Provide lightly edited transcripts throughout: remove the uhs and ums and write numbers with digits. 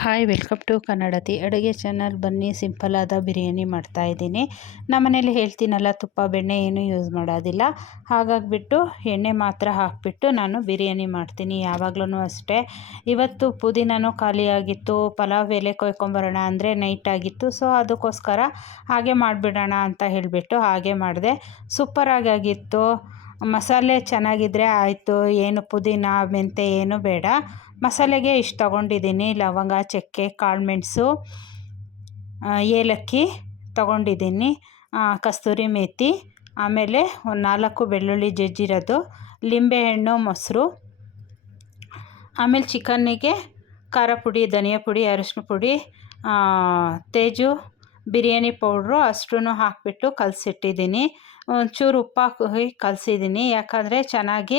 Hi welcome to ಕನ್ನಡತಿ ಅಡುಗೆ channel. ಬನ್ನಿ, simple ಆದ ಬಿರಿಯಾನಿ ಮಾಡ್ತಾಯಿದ್ದೀನಿ. ನಮ್ಮನೇಲಿ ಹೇಳ್ತೀನಲ್ಲ, ತುಪ್ಪ ಬೆಣ್ಣೆ ಏನೂ ಯೂಸ್ ಮಾಡೋದಿಲ್ಲ. ಹಾಗಾಗಿಬಿಟ್ಟು ಎಣ್ಣೆ ಮಾತ್ರ ಹಾಕಿಬಿಟ್ಟು ನಾನು ಬಿರಿಯಾನಿ ಮಾಡ್ತೀನಿ ಯಾವಾಗಲೂ ಅಷ್ಟೇ. ಇವತ್ತು ಪುದೀನನೂ ಖಾಲಿಯಾಗಿತ್ತು, ಪಲಾವ್ ಎಲೆ ಕೊಯ್ಕೊಂಬರೋಣ ಅಂದರೆ ನೈಟ್ ಆಗಿತ್ತು. ಸೊ ಅದಕ್ಕೋಸ್ಕರ ಹಾಗೆ ಮಾಡಿಬಿಡೋಣ ಅಂತ ಹೇಳಿಬಿಟ್ಟು ಹಾಗೆ ಮಾಡಿದೆ. ಸೂಪರಾಗಿತ್ತು. ಮಸಾಲೆ ಚೆನ್ನಾಗಿದ್ದರೆ ಆಯಿತು, ಏನು ಪುದೀನ ಮೆಂತೆ ಏನೂ ಬೇಡ. ಮಸಾಲೆಗೆ ಇಷ್ಟು ತೊಗೊಂಡಿದ್ದೀನಿ: ಲವಂಗ, ಚಕ್ಕೆ, ಕಾಳುಮೆಣಸು, ಏಲಕ್ಕಿ ತೊಗೊಂಡಿದ್ದೀನಿ, ಕಸ್ತೂರಿ ಮೇಥಿ, ಆಮೇಲೆ ಒಂದು 4 ಬೆಳ್ಳುಳ್ಳಿ ಜಜ್ಜಿರೋದು, ಲಿಂಬೆಹಣ್ಣು, ಮೊಸರು, ಆಮೇಲೆ ಚಿಕನ್ನಿಗೆ ಖಾರ ಪುಡಿ, ಧನಿಯಾ ಪುಡಿ, ಅರಿಶಿನ ಪುಡಿ, ತೇಜು ಬಿರಿಯಾನಿ ಪೌಡ್ರು ಅಷ್ಟೂ ಹಾಕಿಬಿಟ್ಟು ಕಲಸಿಟ್ಟಿದ್ದೀನಿ. ಒಂಚೂರು ಉಪ್ಪು ಹಾಕಿ ಕಲಸಿದ್ದೀನಿ, ಯಾಕಂದರೆ ಚೆನ್ನಾಗಿ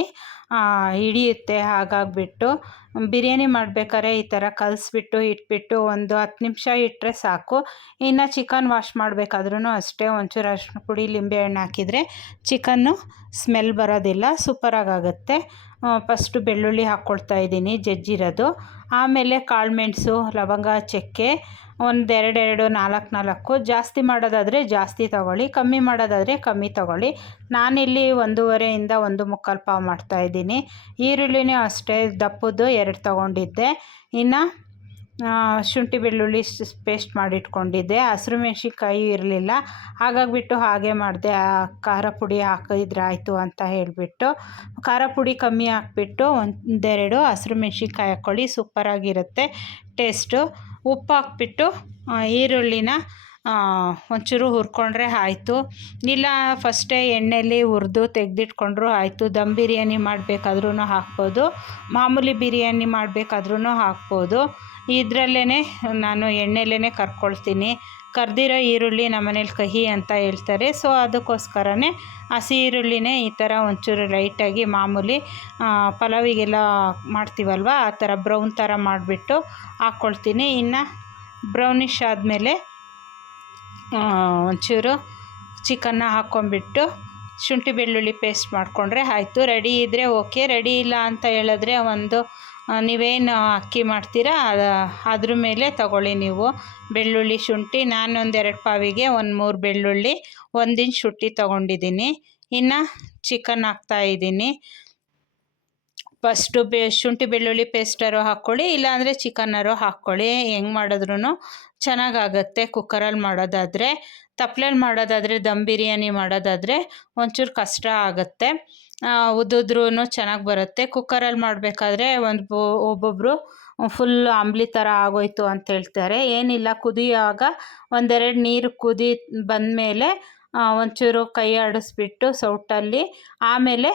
ಹಿಡಿಯುತ್ತೆ. ಹಾಗಾಗಿಬಿಟ್ಟು ಬಿರಿಯಾನಿ ಮಾಡಬೇಕಾದ್ರೆ ಈ ಥರ ಕಲಸಿಬಿಟ್ಟು ಇಟ್ಬಿಟ್ಟು ಒಂದು 10 ನಿಮಿಷ ಇಟ್ಟರೆ ಸಾಕು. ಇನ್ನು ಚಿಕನ್ ವಾಶ್ ಮಾಡಬೇಕಾದ್ರೂ ಅಷ್ಟೇ, ಒಂಚೂರು ಅರಿಶಿನ ಪುಡಿ, ಲಿಂಬೆಹಣ್ಣು ಹಾಕಿದರೆ ಚಿಕನ್ನು ಸ್ಮೆಲ್ ಬರೋದಿಲ್ಲ, ಸೂಪರಾಗುತ್ತೆ. ಫಸ್ಟು ಬೆಳ್ಳುಳ್ಳಿ ಹಾಕ್ಕೊಳ್ತಾಯಿದ್ದೀನಿ ಜಜ್ಜಿರೋದು, ಆಮೇಲೆ ಕಾಳುಮೆಣಸು, ಲವಂಗ, ಚಕ್ಕೆ ಒಂದೆರಡು 4 ಜಾಸ್ತಿ ಮಾಡೋದಾದರೆ ಜಾಸ್ತಿ ತೊಗೊಳ್ಳಿ, ಕಮ್ಮಿ ಮಾಡೋದಾದರೆ ಕಮ್ಮಿ ತೊಗೊಳ್ಳಿ. ನಾನಿಲ್ಲಿ 1.5 1 ಮುಕ್ಕಾಲು ಪಾವು ಮಾಡ್ತಾಯಿದ್ದೀನಿ. ಈರುಳ್ಳಿನೂ ಅಷ್ಟೇ ದಪ್ಪದ್ದು 2 ತೊಗೊಂಡಿದ್ದೆ. ಇನ್ನು ಶುಂಠಿ ಬೆಳ್ಳುಳ್ಳಿ ಪೇಸ್ಟ್ ಮಾಡಿಟ್ಕೊಂಡಿದ್ದೆ. ಹಸಿರು ಮೆಣಸಿನ್ಕಾಯಿ ಇರಲಿಲ್ಲ, ಹಾಗಾಗಿಬಿಟ್ಟು ಹಾಗೆ ಮಾಡಿದೆ. ಖಾರ ಪುಡಿ ಹಾಕಿದ್ರೆ ಆಯಿತು ಅಂತ ಹೇಳಿಬಿಟ್ಟು ಖಾರ ಪುಡಿ ಕಮ್ಮಿ ಹಾಕ್ಬಿಟ್ಟು 1-2 ಹಸಿರು ಮೆಣಸಿನ್ಕಾಯಿ ಹಾಕ್ಕೊಳ್ಳಿ, ಸೂಪರಾಗಿರುತ್ತೆ ಟೇಸ್ಟು. ಉಪ್ಪು ಹಾಕ್ಬಿಟ್ಟು ಈರುಳ್ಳಿನ ಒಂಚೂರು ಹುರ್ಕೊಂಡ್ರೆ ಆಯಿತು. ಇಲ್ಲ ಫಸ್ಟೇ ಎಣ್ಣೆಯಲ್ಲಿ ಹುರಿದು ತೆಗೆದಿಟ್ಕೊಂಡ್ರೂ ಆಯಿತು. ದಮ್ ಬಿರಿಯಾನಿ ಮಾಡಬೇಕಾದ್ರೂ ಹಾಕ್ಬೋದು, ಮಾಮೂಲಿ ಬಿರಿಯಾನಿ ಮಾಡಬೇಕಾದ್ರೂ ಹಾಕ್ಬೋದು. ಇದರಲ್ಲೇ ನಾನು ಎಣ್ಣೆಲೇ ಕರ್ಕೊಳ್ತೀನಿ. ಕರ್ದಿರೋ ಈರುಳ್ಳಿ ನಮ್ಮನೇಲಿ ಕಹಿ ಅಂತ ಹೇಳ್ತಾರೆ. ಸೊ ಅದಕ್ಕೋಸ್ಕರನೇ ಹಸಿ ಈರುಳ್ಳಿನೇ ಈ ಥರ ಒಂಚೂರು ಲೈಟಾಗಿ ಮಾಮೂಲಿ ಪಲಾವಿಗೆಲ್ಲ ಮಾಡ್ತೀವಲ್ವ ಆ ಥರ ಬ್ರೌನ್ ಥರ ಮಾಡಿಬಿಟ್ಟು ಹಾಕ್ಕೊಳ್ತೀನಿ. ಇನ್ನು ಬ್ರೌನಿಷ್ ಆದಮೇಲೆ ಒಂಚೂರು ಚಿಕನ್ನ ಹಾಕ್ಕೊಂಬಿಟ್ಟು ಶುಂಠಿ ಬೆಳ್ಳುಳ್ಳಿ ಪೇಸ್ಟ್ ಮಾಡಿಕೊಂಡ್ರೆ ಆಯಿತು. ರೆಡಿ ಇದ್ದರೆ ಓಕೆ, ರೆಡಿ ಇಲ್ಲ ಅಂತ ಹೇಳಿದ್ರೆ ನೀವೇನು ಅಕ್ಕಿ ಮಾಡ್ತೀರಾ ಅದ್ರ ಮೇಲೆ ತಗೊಳ್ಳಿ ನೀವು ಬೆಳ್ಳುಳ್ಳಿ, ಶುಂಠಿ. ನಾನು 2 ಪಾವಿಗೆ 3 ಬೆಳ್ಳುಳ್ಳಿ, 1 ಇಂಚ್ ಶುಂಠಿ ತೊಗೊಂಡಿದ್ದೀನಿ. ಇನ್ನು ಚಿಕನ್ ಹಾಕ್ತಾಯಿದ್ದೀನಿ. ಫಸ್ಟು ಶುಂಠಿ ಬೆಳ್ಳುಳ್ಳಿ ಪೇಸ್ಟರು ಹಾಕ್ಕೊಳ್ಳಿ, ಇಲ್ಲಾಂದರೆ ಚಿಕನ್ನರು ಹಾಕ್ಕೊಳ್ಳಿ. ಹೆಂಗೆ ಮಾಡಿದ್ರೂ ಚೆನ್ನಾಗಾಗತ್ತೆ ಕುಕ್ಕರಲ್ಲಿ ಮಾಡೋದಾದರೆ. ತಪ್ಪಲೆಯಲ್ಲಿ ಮಾಡೋದಾದರೆ, ದಮ್ ಬಿರಿಯಾನಿ ಮಾಡೋದಾದರೆ ಒಂಚೂರು ಕಷ್ಟ ಆಗುತ್ತೆ, ಉದ್ದಿದ್ರೂ ಚೆನ್ನಾಗಿ ಬರುತ್ತೆ. ಕುಕ್ಕರಲ್ಲಿ ಮಾಡಬೇಕಾದ್ರೆ ಒಬ್ಬೊಬ್ಬರು ಫುಲ್ ಅಂಬ್ಲಿ ಥರ ಆಗೋಯ್ತು ಅಂತ ಹೇಳ್ತಾರೆ. ಏನಿಲ್ಲ, ಕುದಿಯುವಾಗ 1-2 ನೀರು ಕುದಿ ಬಂದಮೇಲೆ ಒಂಚೂರು ಕೈ ಆಡಿಸ್ಬಿಟ್ಟು ಸೌಟಲ್ಲಿ ಆಮೇಲೆ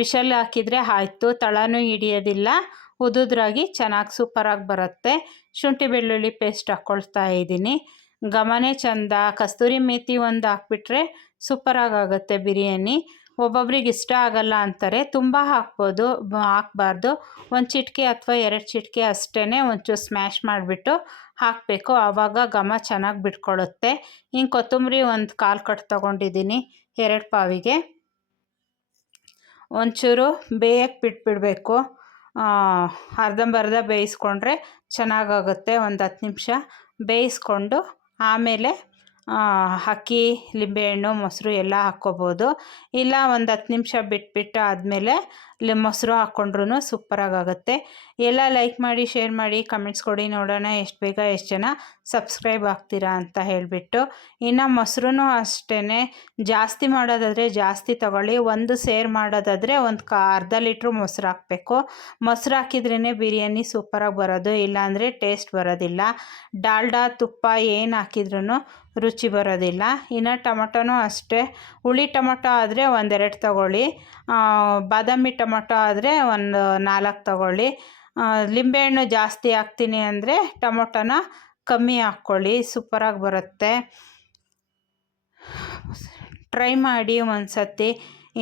ವಿಷಲ್ ಹಾಕಿದರೆ ಆಯಿತು. ತಳನೂ ಹಿಡಿಯೋದಿಲ್ಲ, ಉದುದ್ರಾಗಿ ಚೆನ್ನಾಗಿ ಸೂಪರಾಗಿ ಬರುತ್ತೆ. ಶುಂಠಿ ಬೆಳ್ಳುಳ್ಳಿ ಪೇಸ್ಟ್ ಹಾಕ್ಕೊಳ್ತಾ ಇದ್ದೀನಿ. ಘಮನೇ ಚಂದ. ಕಸ್ತೂರಿ ಮೇಥಿ ಒಂದು ಹಾಕ್ಬಿಟ್ರೆ ಸೂಪರಾಗುತ್ತೆ ಬಿರಿಯಾನಿ. ಒಬ್ಬೊಬ್ರಿಗೆ ಇಷ್ಟ ಆಗಲ್ಲ ಅಂತಾರೆ, ತುಂಬ ಹಾಕ್ಬೋದು, ಹಾಕ್ಬಾರ್ದು. 1 ಚಿಟಿಕೆ ಅಥವಾ 2 ಚಿಟಿಕೆ ಅಷ್ಟೇ ಒಂಚೂರು ಸ್ಮ್ಯಾಶ್ ಮಾಡಿಬಿಟ್ಟು ಹಾಕಬೇಕು, ಆವಾಗ ಘಮ ಚೆನ್ನಾಗಿ ಬಿಟ್ಕೊಳ್ಳುತ್ತೆ. ಹಿಂಗೆ ಕೊತ್ತಂಬರಿ 1 ಕಾಲು ಕಟ್ಟು ತೊಗೊಂಡಿದ್ದೀನಿ 2 ಪಾವಿಗೆ. ಒಂಚೂರು ಬೇಯಕ್ಕೆ ಬಿಟ್ಬಿಡಬೇಕು, ಅರ್ಧಂಬರ್ಧ ಬೇಯಿಸ್ಕೊಂಡ್ರೆ ಚೆನ್ನಾಗಾಗುತ್ತೆ. ಒಂದು 10 ನಿಮಿಷ ಬೇಯಿಸ್ಕೊಂಡು ಆಮೇಲೆ ಅಕ್ಕಿ, ಲಿಂಬೆಹಣ್ಣು, ಮೊಸರು ಎಲ್ಲ ಹಾಕ್ಕೋಬೋದು. ಇಲ್ಲ ಒಂದು 10 ನಿಮಿಷ ಬಿಟ್ಬಿಟ್ಟು ಆದಮೇಲೆ ಮೊಸರು ಹಾಕ್ಕೊಂಡ್ರೂ ಸೂಪರಾಗುತ್ತೆ. ಎಲ್ಲ ಲೈಕ್ ಮಾಡಿ, ಶೇರ್ ಮಾಡಿ, ಕಮೆಂಟ್ಸ್ ಕೊಡಿ, ನೋಡೋಣ ಎಷ್ಟು ಬೇಗ ಎಷ್ಟು ಜನ ಸಬ್ಸ್ಕ್ರೈಬ್ ಆಗ್ತೀರಾ ಅಂತ ಹೇಳಿಬಿಟ್ಟು. ಇನ್ನು ಮೊಸರು ಅಷ್ಟೇ, ಜಾಸ್ತಿ ಮಾಡೋದಾದರೆ ಜಾಸ್ತಿ ತೊಗೊಳ್ಳಿ. ಒಂದು ಸೇರು ಮಾಡೋದಾದರೆ ಅರ್ಧ ಲೀಟ್ರು ಮೊಸರು ಹಾಕಬೇಕು. ಮೊಸರು ಹಾಕಿದ್ರೇ ಬಿರಿಯಾನಿ ಸೂಪರಾಗಿ ಬರೋದು, ಇಲ್ಲಾಂದರೆ ಟೇಸ್ಟ್ ಬರೋದಿಲ್ಲ. ಡಾಲ್ಡಾ, ತುಪ್ಪ ಏನು ಹಾಕಿದ್ರೂ ರುಚಿ ಬರೋದಿಲ್ಲ. ಇನ್ನು ಟೊಮಟೊನೂ ಅಷ್ಟೇ, ಹುಳಿ ಟೊಮಟೊ ಆದರೆ 1-2 ತೊಗೊಳ್ಳಿ, ಬಾದಾಮಿ ಟೊಮಟೊ ಆದರೆ 4 ತೊಗೊಳ್ಳಿ. ಲಿಂಬೆಹಣ್ಣು ಜಾಸ್ತಿ ಹಾಕ್ತೀನಿ ಅಂದರೆ ಟೊಮಟೊನ ಕಮ್ಮಿ ಹಾಕ್ಕೊಳ್ಳಿ, ಸೂಪರಾಗಿ ಬರುತ್ತೆ. ಟ್ರೈ ಮಾಡಿ ಒಂದು ಸತಿ.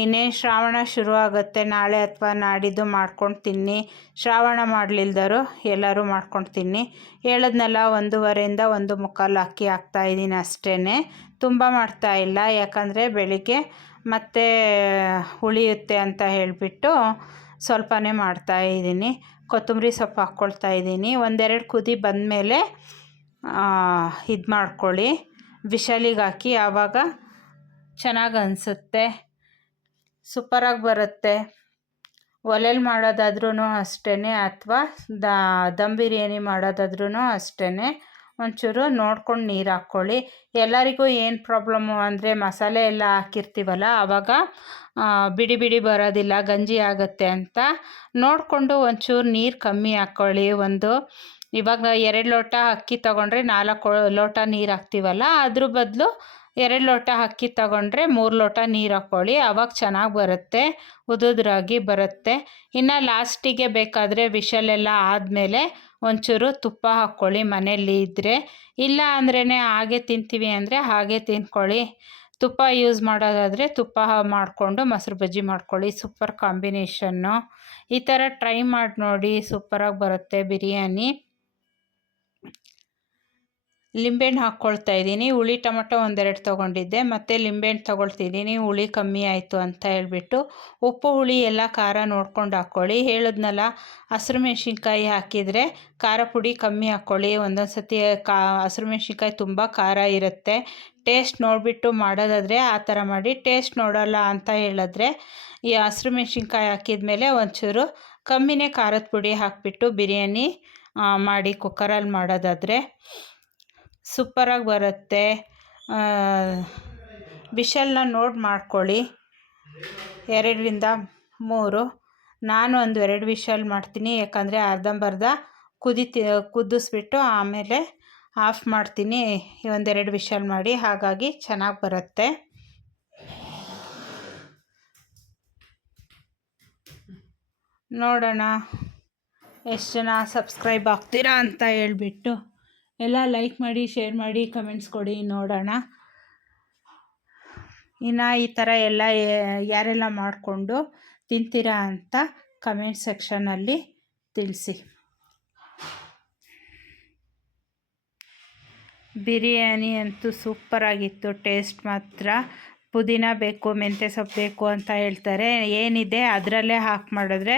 ಇನ್ನೇನು ಶ್ರಾವಣ ಶುರು ಆಗುತ್ತೆ, ನಾಳೆ ಅಥವಾ ನಾಡಿದ್ದು ಮಾಡ್ಕೊಂಡು ತಿನ್ನಿ. ಶ್ರಾವಣ ಮಾಡಲಿಲ್ದರು ಎಲ್ಲರೂ ಮಾಡ್ಕೊಂಡು ತಿನ್ನಿ. ಹೇಳಿದ್ನಲ್ಲ, 1.5 1 ಮುಕ್ಕಾಲು ಅಕ್ಕಿ ಹಾಕ್ತಾಯಿದ್ದೀನಿ ಅಷ್ಟೇ, ತುಂಬ ಮಾಡ್ತಾಯಿಲ್ಲ. ಯಾಕಂದರೆ ಬೆಳಿಗ್ಗೆ ಮತ್ತೆ ಉಳಿಯುತ್ತೆ ಅಂತ ಹೇಳಿಬಿಟ್ಟು ಸ್ವಲ್ಪನೇ ಮಾಡ್ತಾಯಿದ್ದೀನಿ. ಕೊತ್ತಂಬರಿ ಸೊಪ್ಪು ಹಾಕ್ಕೊಳ್ತಾ ಇದ್ದೀನಿ. ಒಂದೆರಡು ಕುದಿ ಬಂದಮೇಲೆ ಇದು ಮಾಡ್ಕೊಳ್ಳಿ, ವಿಶಲಿಗೆ ಹಾಕಿ. ಆವಾಗ ಚೆನ್ನಾಗಿ ಅನಿಸುತ್ತೆ, ಸೂಪರಾಗಿ ಬರುತ್ತೆ. ಒಲೆಯಲ್ಲಿ ಮಾಡೋದಾದ್ರೂ ಅಷ್ಟೇ, ಅಥವಾ ದಮ್ ಬಿರಿಯಾನಿ ಮಾಡೋದಾದ್ರೂ ಅಷ್ಟೇ. ಒಂಚೂರು ನೋಡ್ಕೊಂಡು ನೀರು ಹಾಕ್ಕೊಳ್ಳಿ. ಎಲ್ಲರಿಗೂ ಏನು ಪ್ರಾಬ್ಲಮ್ಮು ಅಂದರೆ ಮಸಾಲೆ ಎಲ್ಲ ಹಾಕಿರ್ತೀವಲ್ಲ, ಆವಾಗ ಬಿಡಿ ಬಿಡಿ ಬರೋದಿಲ್ಲ, ಗಂಜಿ ಆಗುತ್ತೆ ಅಂತ ನೋಡಿಕೊಂಡು ಒಂಚೂರು ನೀರು ಕಮ್ಮಿ ಹಾಕ್ಕೊಳ್ಳಿ. ಇವಾಗ 2 ಲೋಟ ಅಕ್ಕಿ ತೊಗೊಂಡ್ರೆ 4 ಲೋಟ ನೀರು ಹಾಕ್ತೀವಲ್ಲ, ಅದ್ರ ಬದಲು 2 ಲೋಟ ಅಕ್ಕಿ ತೊಗೊಂಡ್ರೆ 3 ಲೋಟ ನೀರು ಹಾಕ್ಕೊಳ್ಳಿ. ಆವಾಗ ಚೆನ್ನಾಗಿ ಬರುತ್ತೆ, ಉದುದ್ರಾಗಿ ಬರುತ್ತೆ. ಇನ್ನು ಲಾಸ್ಟಿಗೆ ಬೇಕಾದರೆ ವಿಷಲೆಲ್ಲ ಆದಮೇಲೆ ಒಂಚೂರು ತುಪ್ಪ ಹಾಕ್ಕೊಳ್ಳಿ ಮನೆಯಲ್ಲಿ ಇದ್ದರೆ. ಇಲ್ಲ ಅಂದ್ರೇ ಹಾಗೆ ತಿಂತೀವಿ ಅಂದರೆ ಹಾಗೆ ತಿಂದ್ಕೊಳ್ಳಿ. ತುಪ್ಪ ಯೂಸ್ ಮಾಡೋದಾದರೆ ತುಪ್ಪ ಮಾಡಿಕೊಂಡು ಮೊಸರು ಬಜ್ಜಿ ಮಾಡ್ಕೊಳ್ಳಿ. Super combination. ಈ ಥರ ಟ್ರೈ ಮಾಡಿ ನೋಡಿ, ಸೂಪರಾಗಿ ಬರುತ್ತೆ ಬಿರಿಯಾನಿ. ಲಿಂಬೆಹಣ್ಣು ಹಾಕ್ಕೊಳ್ತಾ ಇದ್ದೀನಿ. ಹುಳಿ ಟೊಮಟೊ 1-2 ತೊಗೊಂಡಿದ್ದೆ, ಮತ್ತು ಲಿಂಬೆಹಣ್ಣು ತೊಗೊಳ್ತಿದ್ದೀನಿ. ಹುಳಿ ಕಮ್ಮಿ ಆಯಿತು ಅಂತ ಹೇಳ್ಬಿಟ್ಟು. ಉಪ್ಪು ಹುಳಿ ಎಲ್ಲ ಖಾರ ನೋಡ್ಕೊಂಡು ಹಾಕ್ಕೊಳ್ಳಿ. ಹೇಳಿದ್ನಲ್ಲ, ಹಸಿರು ಮೆಣಸಿನ್ಕಾಯಿ ಹಾಕಿದರೆ ಖಾರ ಪುಡಿ ಕಮ್ಮಿ ಹಾಕ್ಕೊಳ್ಳಿ. ಒಂದೊಂದು ಸತಿ ಹಸಿರು ಮೆಣಸಿನ್ಕಾಯಿ ತುಂಬ ಖಾರ ಇರುತ್ತೆ. ಟೇಸ್ಟ್ ನೋಡಿಬಿಟ್ಟು ಮಾಡೋದಾದರೆ ಆ ಥರ ಮಾಡಿ. ಟೇಸ್ಟ್ ನೋಡೋಲ್ಲ ಅಂತ ಹೇಳಿದ್ರೆ ಈ ಹಸಿರು ಮೆಣಸಿನ್ಕಾಯಿ ಹಾಕಿದ ಮೇಲೆ ಒಂಚೂರು ಕಮ್ಮಿನೇ ಖಾರದ ಪುಡಿ ಹಾಕಿಬಿಟ್ಟು ಬಿರಿಯಾನಿ ಮಾಡಿ ಕುಕ್ಕರಲ್ಲಿ ಮಾಡೋದಾದರೆ ಸೂಪರಾಗಿ ಬರುತ್ತೆ. ವಿಷಲ್ನ ನೋಡಿ ಮಾಡ್ಕೊಳ್ಳಿ, 2-3. ನಾನು ಒಂದು 2 ವಿಷಲ್ ಮಾಡ್ತೀನಿ, ಯಾಕಂದರೆ ಅರ್ಧಂಬರ್ಧ ಕುದಿಸ್ಬಿಟ್ಟು ಆಮೇಲೆ ಆಫ್ ಮಾಡ್ತೀನಿ. 1-2 ವಿಷಲ್ ಮಾಡಿ, ಹಾಗಾಗಿ ಚೆನ್ನಾಗಿ ಬರುತ್ತೆ. ನೋಡೋಣ ಎಷ್ಟು ಜನ ಸಬ್ಸ್ಕ್ರೈಬ್ ಆಗ್ತೀರಾ ಅಂತ ಹೇಳ್ಬಿಟ್ಟು. ಎಲ್ಲ ಲೈಕ್ ಮಾಡಿ, ಶೇರ್ ಮಾಡಿ, ಕಮೆಂಟ್ಸ್ ಕೊಡಿ, ನೋಡೋಣ. ಇನ್ನು ಈ ಥರ ಎಲ್ಲ ಯಾರೆಲ್ಲ ಮಾಡಿಕೊಂಡು ತಿಂತೀರಾ ಅಂತ ಕಮೆಂಟ್ ಸೆಕ್ಷನಲ್ಲಿ ತಿಳಿಸಿ. ಬಿರಿಯಾನಿ ಅಂತೂ ಸೂಪರಾಗಿತ್ತು. ಟೇಸ್ಟ್ ಮಾತ್ರ ಪುದೀನ ಬೇಕು, ಮೆಂತ್ಯ ಸೊಪ್ಪು ಬೇಕು ಅಂತ ಹೇಳ್ತಾರೆ. ಏನಿದೆ ಅದರಲ್ಲೇ ಹಾಕಿ ಮಾಡಿದ್ರೆ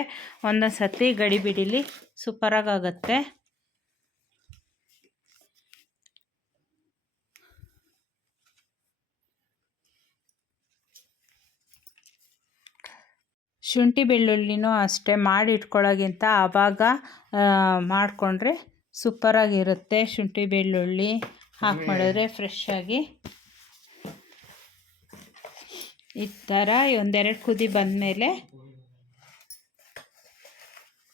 ಒಂದೊಂದು ಸತಿ ಗಡಿ ಬಿಡಿಲಿ ಸೂಪರಾಗುತ್ತೆ. ಶುಂಠಿ ಬೆಳ್ಳುಳ್ಳಿನೂ ಅಷ್ಟೇ ಮಾಡಿ ಇಟ್ಕೊಳ್ಳೋಕ್ಕಿಂತ ಆವಾಗ ಮಾಡಿಕೊಂಡ್ರೆ ಸೂಪರಾಗಿರುತ್ತೆ. ಶುಂಠಿ ಬೆಳ್ಳುಳ್ಳಿ ಹಾಕಿ ಮಾಡಿದ್ರೆ ಫ್ರೆಶ್ಶಾಗಿ ಈ ಥರ 1-2 ಕುದಿ ಬಂದಮೇಲೆ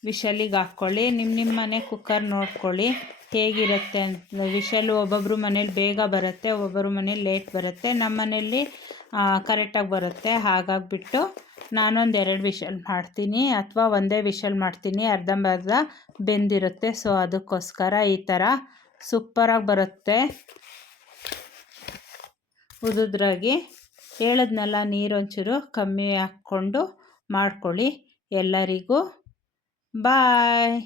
ವಿಷಲಿಗೆ ಹಾಕ್ಕೊಳ್ಳಿ. ನಿಮ್ಮ ಮನೆ ಕುಕ್ಕರ್ ನೋಡ್ಕೊಳ್ಳಿ ಹೇಗಿರುತ್ತೆ ಅಂತ. ವಿಷಲು ಒಬ್ಬೊಬ್ಬರು ಮನೇಲಿ ಬೇಗ ಬರುತ್ತೆ, ಒಬ್ಬೊಬ್ಬರು ಮನೇಲಿ ಲೇಟ್ ಬರುತ್ತೆ. ನಮ್ಮ ಮನೆಯಲ್ಲಿ ಕರೆಕ್ಟಾಗಿ ಬರುತ್ತೆ. ಹಾಗಾಗಿಬಿಟ್ಟು ನಾನೊಂದು 2 ವಿಷಲ್ ಮಾಡ್ತೀನಿ, ಅಥವಾ ಒಂದೇ ವಿಷಲ್ ಮಾಡ್ತೀನಿ, ಅರ್ಧಂಬರ್ಧ ಬೆಂದಿರುತ್ತೆ. ಸೊ ಅದಕ್ಕೋಸ್ಕರ ಈ ಥರ ಸೂಪರಾಗಿ ಬರುತ್ತೆ, ಉದುದ್ರಾಗಿ. ಹೇಳಿದ್ನಲ್ಲ, ನೀರೊಂಚೂರು ಕಮ್ಮಿ ಹಾಕ್ಕೊಂಡು ಮಾಡ್ಕೊಳ್ಳಿ. ಎಲ್ಲರಿಗೂ ಬಾಯ್.